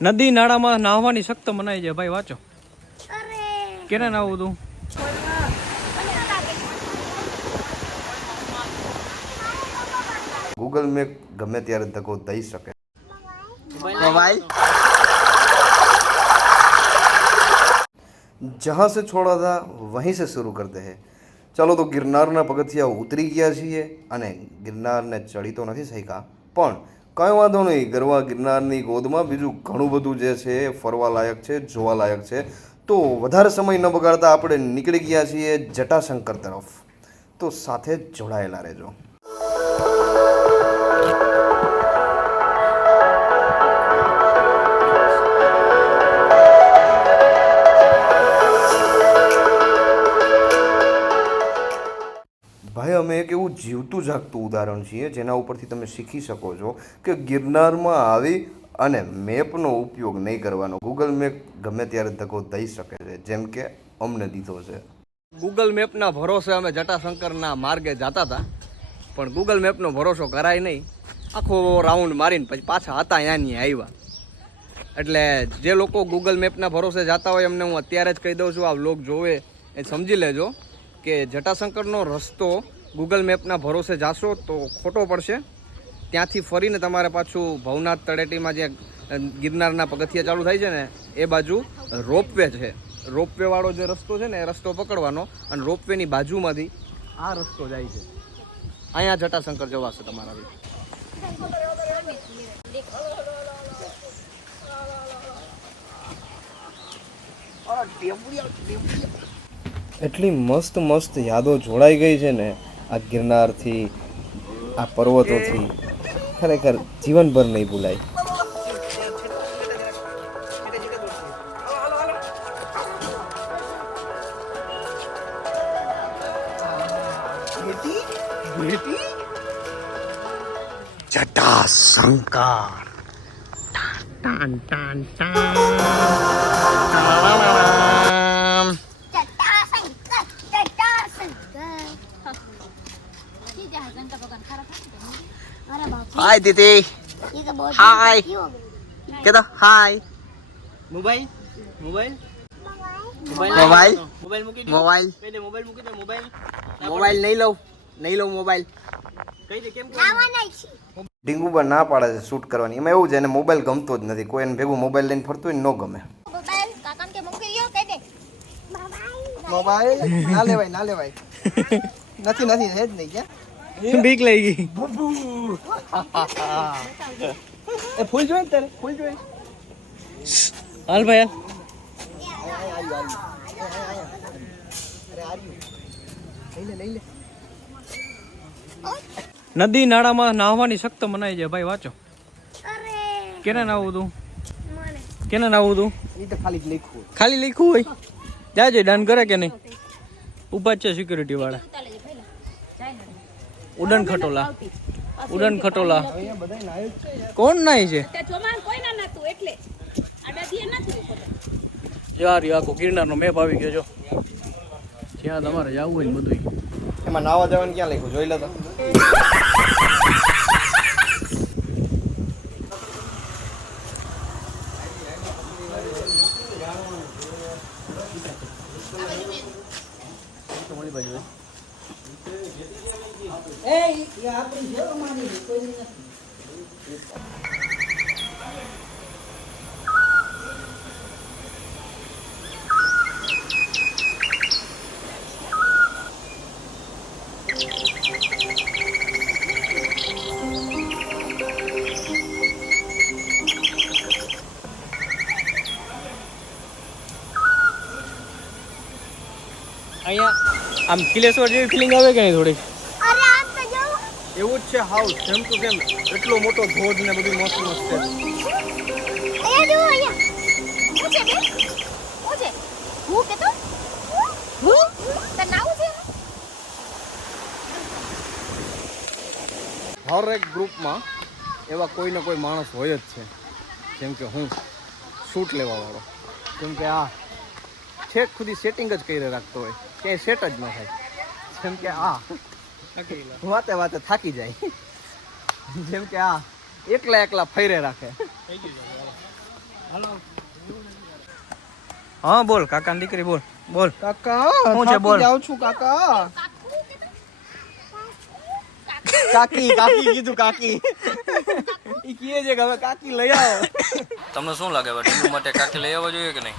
નદી નાળામાં નાહવાની શક્ત મનાઈ છે ભાઈ વાંચો. કેને નાહવું તું? ગૂગલ મેપ ગમે ત્યારે તકો દઈ શકે. જહાં સે છોડા હતા વહીં સે શરૂ કરતે હે. ચાલો તો ગિરનારના પગથિયા ઉતરી ગયા છીએ અને ગિરનારને ચડી તો નથી શક્યા પણ કંઈ વાંધો નહીં. ગરવા ગિરનારની ગોદમાં બીજું ઘણું બધું જે છે એ ફરવાલાયક છે જોવાલાયક છે. તો વધારે સમય ન બગાડતા આપણે નીકળી ગયા છીએ જટાશંકર તરફ. તો સાથે જોડાયેલા રહેજો. અમે એક એવું જીવતું જાગતું ઉદાહરણ છીએ, જેના ઉપરથી તમે શીખી શકો છો કે ગિરનારમાં આવી અને મેપનો ઉપયોગ નહીં કરવાનો. ગૂગલ મેપ ગમે ત્યારે ધક્કો દઈ શકે છે, જેમ કે અમને દીધો છે. ગૂગલ મેપના ભરોસે અમે જટાશંકરના માર્ગે જતા હતા, પણ ગૂગલ મેપનો ભરોસો કરાય નહીં. આખો રાઉન્ડ મારીને પછી પાછા હતા ત્યાંની આવ્યા. એટલે જે લોકો ગૂગલ મેપના ભરોસે જતા હોય એમને હું અત્યારે જ કહી દઉં છું, આ વ્લોગ જોવે એ સમજી લેજો કે જટાશંકરનો રસ્તો ગૂગલ મેપના ભરોસે જાશો તો ખોટો પડશે. ત્યાંથી ફરીને તમારે પાછું ભવનાથ તળેટીમાં જે ગિરનારના પગથિયા ચાલુ થાય છે ને એ બાજુ રોપવે છે. રોપવેવાળો જે રસ્તો છે ને એ રસ્તો પકડવાનો અને રોપવેની બાજુમાંથી આ રસ્તો જાય છે. અહીંયા જટાશંકર જવાશે તમારાથી એટલી મસ્ત મસ્ત યાદો જોડાઈ ગઈ છે ને. આ ગિરનારથી આ પર્વતોથી ખરેખર જીવનભર નહીં ભૂલાય. જટાશંકર. હાય દીદી હાય કે તો હાય mobile mobile mobile mobile mobile mobile નહીં લઉં નહીં લઉં મોબાઈલ ડીંગુ પણ ના પાડે છે શૂટ કરવાની એમાં એવું છે એને મોબાઈલ ગમતો જ નથી કોઈ એને ભેગું મોબાઈલ લઈને ફરતું હોય ન ગમે મોબાઈલ ના લેવાય ના લેવાય નથી નથી છે જ નહીં ક્યાં બીક લઈ ગઈ એ ફૂલ જોઈએ ને તારે ફૂલ જોઈએ હાલ ભાઈ લઈ લે લઈ લે નદી નાળામાં નાહવાની સખ્ત મનાઈ છે. ભાઈ વાંચો. કેને નાવું તું? કેને નાવું તું? ખાલી લીખવું ખાલી લખ્યું હોય. જાજે ડન કરે કે નહીં? ઊભા છે સિક્યુરિટી વાળા. ઉડન ખટોલા. ઉડન ખટોલા. કોણ નાય છે? યાર યાર આખો ગિરનારનો મેપ આવી ગયો જો. જ્યાં તમારે જવું હોય ને બધું એમાં નાવા જવાનું ક્યાં લખ્યું? જોઈ લો તો અહીંયા આમ કિલેશ્વર જેવી ફિલિંગ આવે કે નહીં થોડીક? એવું જ છે હાઉસ જેમ તો સેમ એટલો મોટો ધોધ ને બધું મસ્ત મસ્ત છે. હું છે બે હું છે હું કે તો હું? તને આવું છે હર એક ગ્રુપમાં એવા કોઈ ને કોઈ માણસ હોય જ છે. જેમ કે હું શૂટ લેવા વાળો જેમ કે આ છેક સુધી સેટિંગ જ કરી રાખતો હોય. ક્યાંય સેટ જ ન થાય. જેમ કે આ. વાતે વાતે થાકી જાય. જેમ કે આ એકલા એકલા ફૈરે રાખે. હા બોલ કાકાની દીકરી બોલ બોલ. કાકા શું છે થાકી બોલ? જાઉં છું કાકા. કાકુ કે તો કાકી કાકી કીધું કાકી. ઈ કહે છે કે હવે કાકી લઈ આવો. તમને શું લાગે હવે ટીમુ માટે કાકી લઈ આવવા જોઈએ કે નહીં?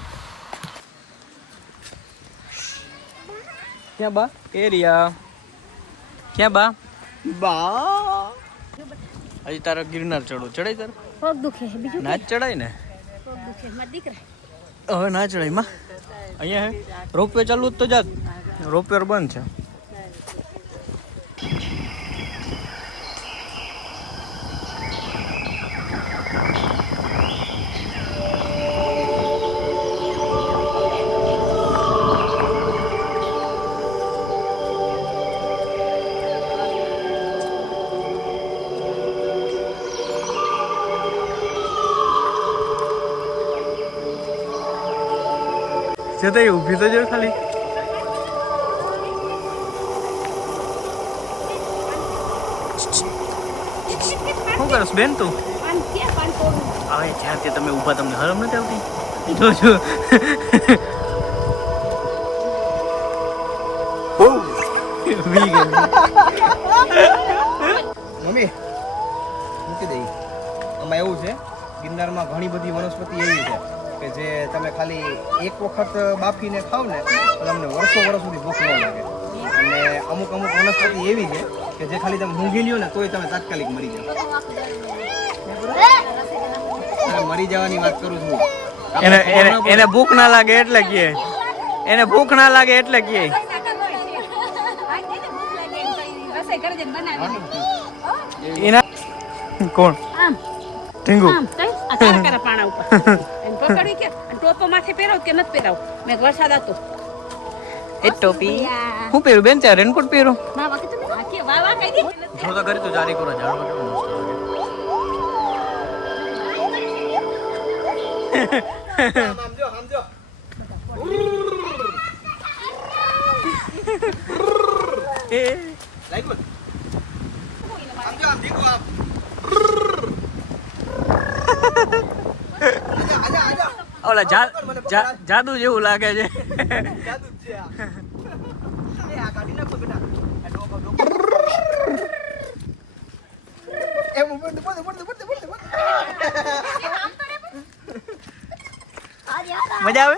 ક્યાં બા? એરિયા ક્યાં બા? બા. હજી તારા ગિરનાર ચડવું ચડાય તારે? પગ દુખે બીજું ના ચડાય ને? પગ દુખે મારા દીકરા. હવે ના ચડાય. માં. અહીંયા રોપવે ચાલુ જ તો જાત. રોપવેર બંધ છે. છે તો ઊભી તો જો ખાલી. શું કરસ બેન તું? હવે જ્યાં તે તમે ઊભા તમને હરમ નથી આવતી? જો જો. મમ્મી, મૂકી દઈ આમાં એવું છે, ગિરનારમાં ઘણી બધી વનસ્પતિ એવી છે. કે જે તમે ખાલી એક વખત બાફીને ખાવ ને તો તમને વર્ષો વર્ષ સુધી ભૂખ ન લાગે. અને અમુક અમુક વનસ્પતિ એવી છે કે જે ખાલી તમે મૂંઘી લ્યો ને તોય તમે તાત્કાલિક મરી જાઓ. મરી જવાની વાત કરું છું. એને એને એને ભૂખ ના લાગે એટલે કહે એને ભૂખ ના લાગે એટલે બનાવી એના કોણ? આમ. ઢીંગુ આમ તઈ આ પાણા ઉપર. પકડવી કે? ટોપો માથે પહેરાવ કે નથી પહેરાવ? મેં વરસાદ હતો. એ ટોપી? હું પહેરું? બેન ચાર રેનકોટ પહેરું. જો તો કરી તું જારી કરો ઝાડવા કેવો સમજો સમજો એ સમજો આમ દીકુ આમ આજા આજા આજા ઓલા જા- જા- જાદુ જેવું લાગે છે જાદુ જ છે આ એ આ કાઢી નાખો બેટા આ ડોકો ડોકો એ હું બોલ બોલ જાદુ જેવું લાગે છે. મજા આવે?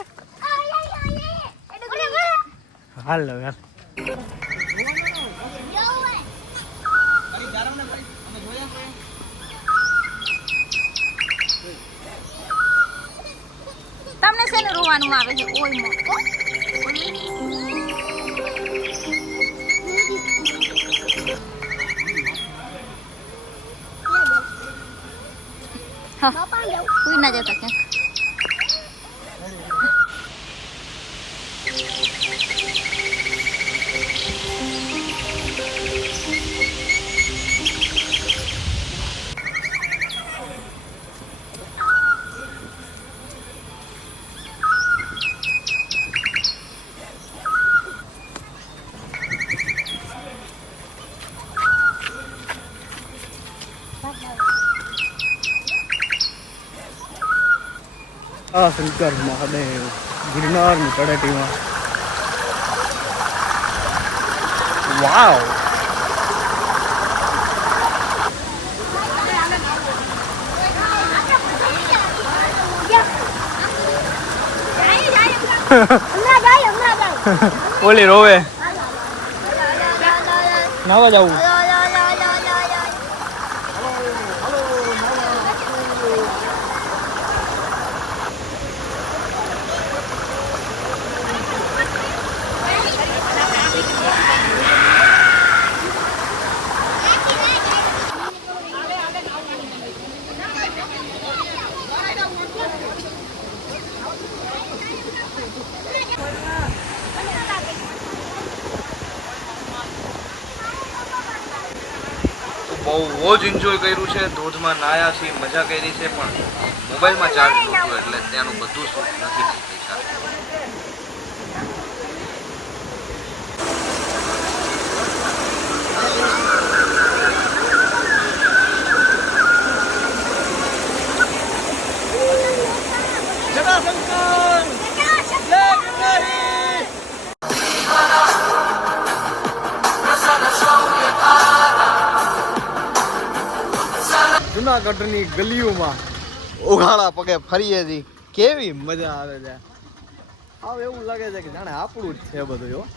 હાલ હવે હાલ. તમને છે ને રોવાનું આવે છે. ઓય હા. કોઈ ના જતા ક્યાંક આ શંકર મહાદેવ ગિરનારની તળેટીમાં. વાવ! ઓલી રોવે. નાવા જવું. જ એન્જોય કર્યું છે ધોધમાં નાયા છીએ, મજા કરી છે, પણ મોબાઈલમાં ચાર્જ નહોતું, એટલે ત્યાંનું બધું સુખ નથી જુનાગઢની ગલીઓમાં ઉઘાડા પગે ફરીએ છીએ કેવી મજા આવે છે? આવ એવું લાગે છે કે જાણે આપણું જ છે બધું